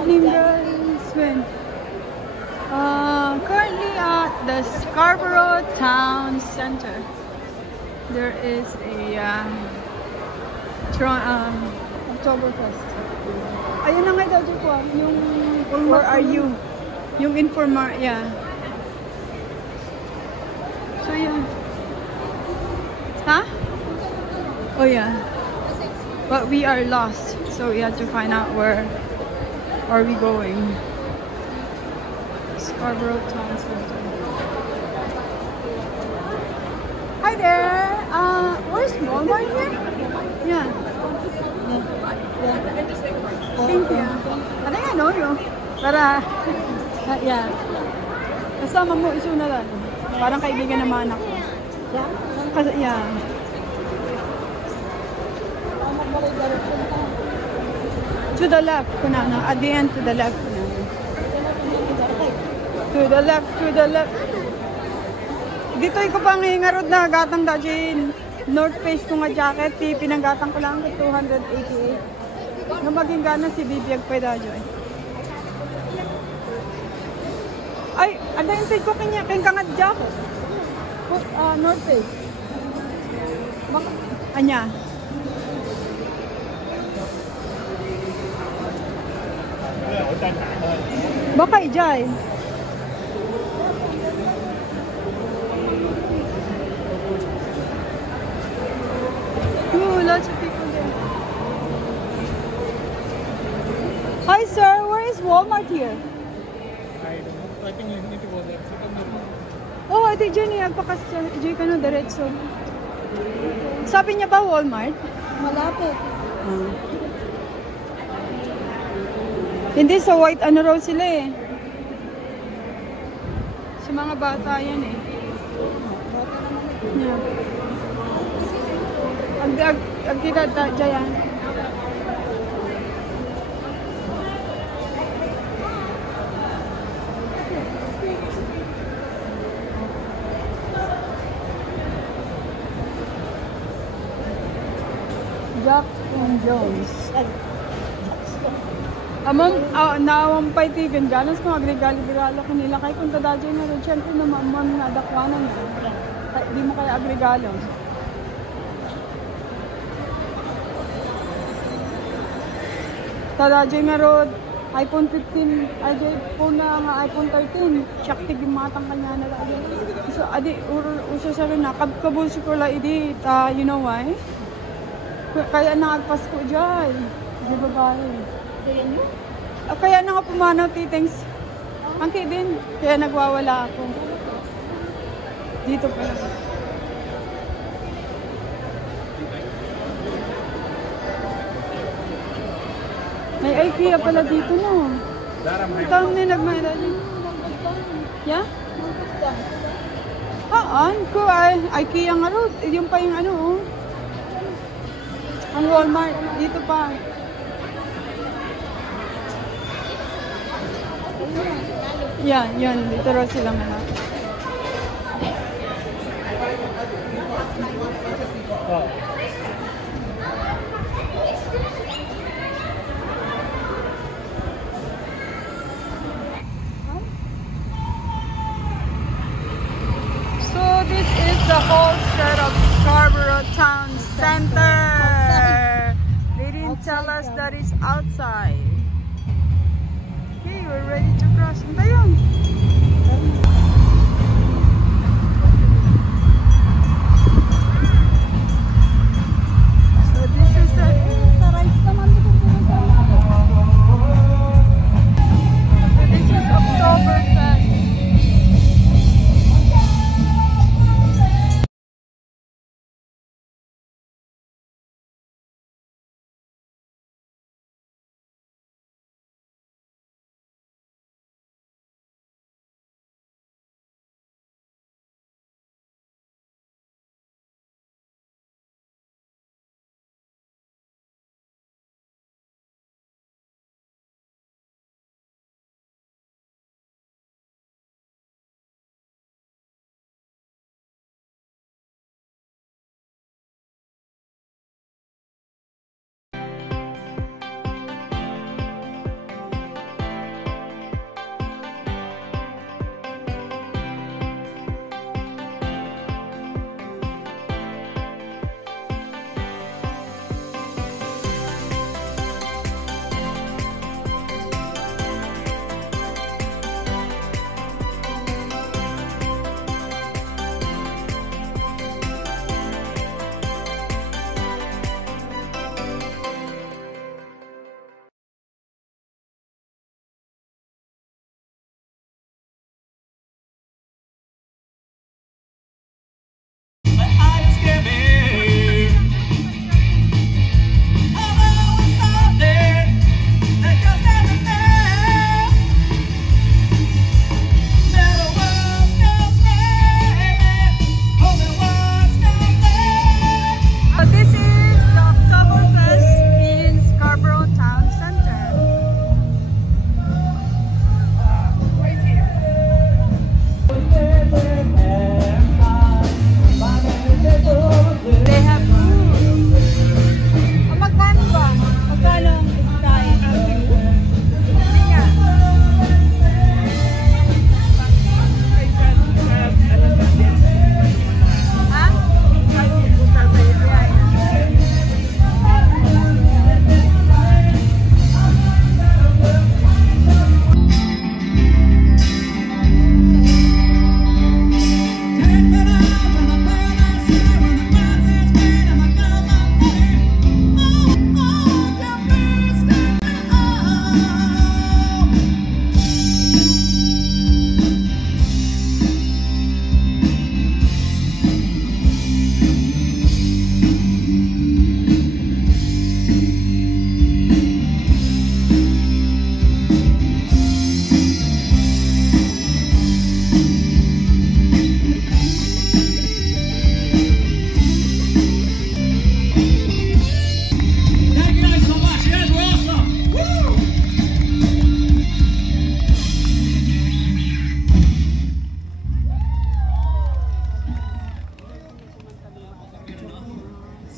evening, guys. Currently at the Scarborough Town Center, there is a Oktoberfest. Ayun na nga daw ko, yung where are you? Yung informer, yeah. So yeah. Huh? Oh yeah. But we are lost, so we have to find out where are we going. Scarborough Town Center. Hi there. Where's Walmart here? Yeah. Thank you. I think I know you. Para, yeah. Kasama mo, iso na lang. Parang kaibigan naman ako. Kasi, yeah. To the left, kunana. At the end, to the left, kunana. To the left, to the left. Dito ko pang hingarod na gatang da Jane. North Face ko nga jacket, pinanggatang ko lang 288. Nung maging gana si Bibiyag pa da Joy. Ay, ada yung take ko kanya kangat jacket. North Face. Anya. Baka ijay. Lots of people there. Hi sir, where is Walmart here? I don't know. I think you need to go there. Oh, ate Jenny, agpakas dyan ka no, diretso. Sabi niya ba Walmart? Malapit. Hindi, sa white ano raw sila eh. Sa mga bata yan eh. Yeah. Ang kita dyan. Jack and Jones. Amam, naawang pa itigan ganas kung agregalo-regalo ko nila. Kaya kung tadadyo na rin, syempre na mamam na dakwanan na. Di mo kaya agregalo. Tadadyo nga rin, iPhone 15, iPhone na nga iPhone 13. Siyak tiging matang kanya na lagi. So, adi, uso sa rin na, kabulsi ko lang iti, you know why? Kaya nakagpasko dyan. Di babae. Kaya na nga pumanaw, titings. Ang Kevin, kaya nagwawala ako. Dito pa lang. May IKEA pala dito, no? Ang taon na nagmayra dyan. Yeah? Ko ay IKEA nga rin. Yung pa yung ano, oh. Ang Walmart, dito pa. Yan, yan. Dito raw silang hanap. So this is the whole set of Scarborough Town Center. They didn't tell us that it's outside. Okay, we're ready to cross. Ano ba yun?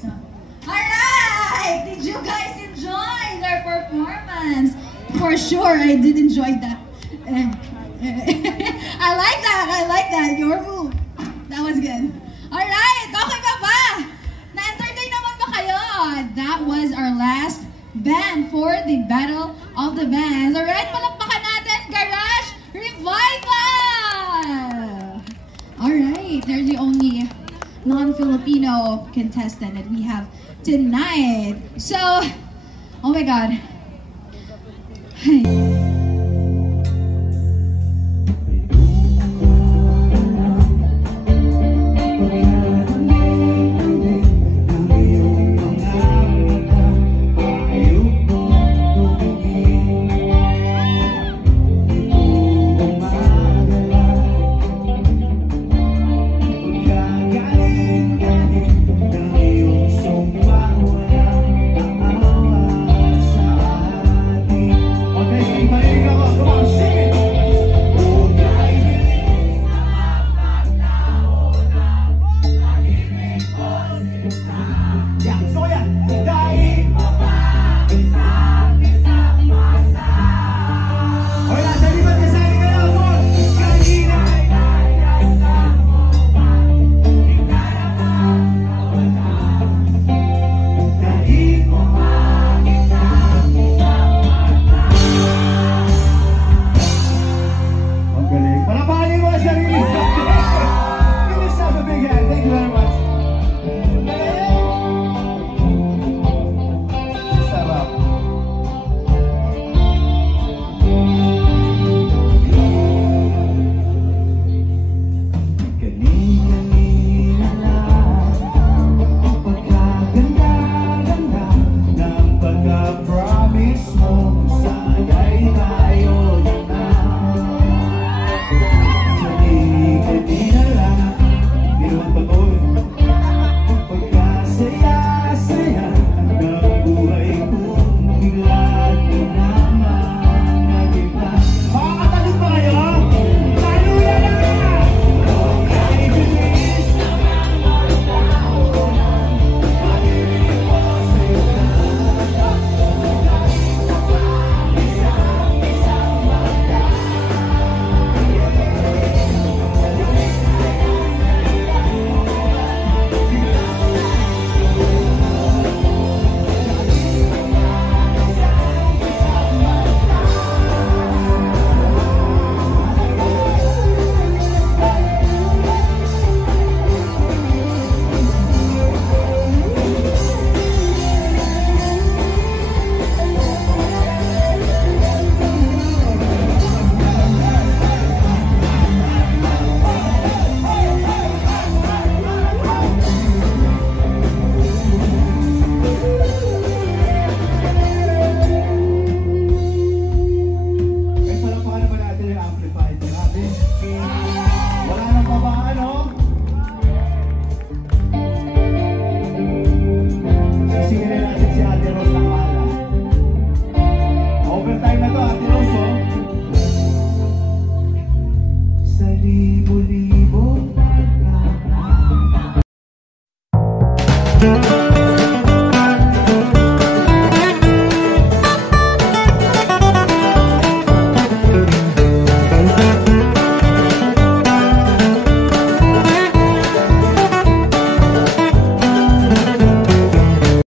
Alright! Did you guys enjoy their performance? For sure, I did enjoy that. I like that. Your move. That was good. Alright, okay pa ba? Na-entertain naman ba kayo? That was our last band for the Battle of the Bands. Alright, palakpakan natin, Garage Revival! Alright, they're the only non-Filipino contestant that we have tonight. So, oh my God.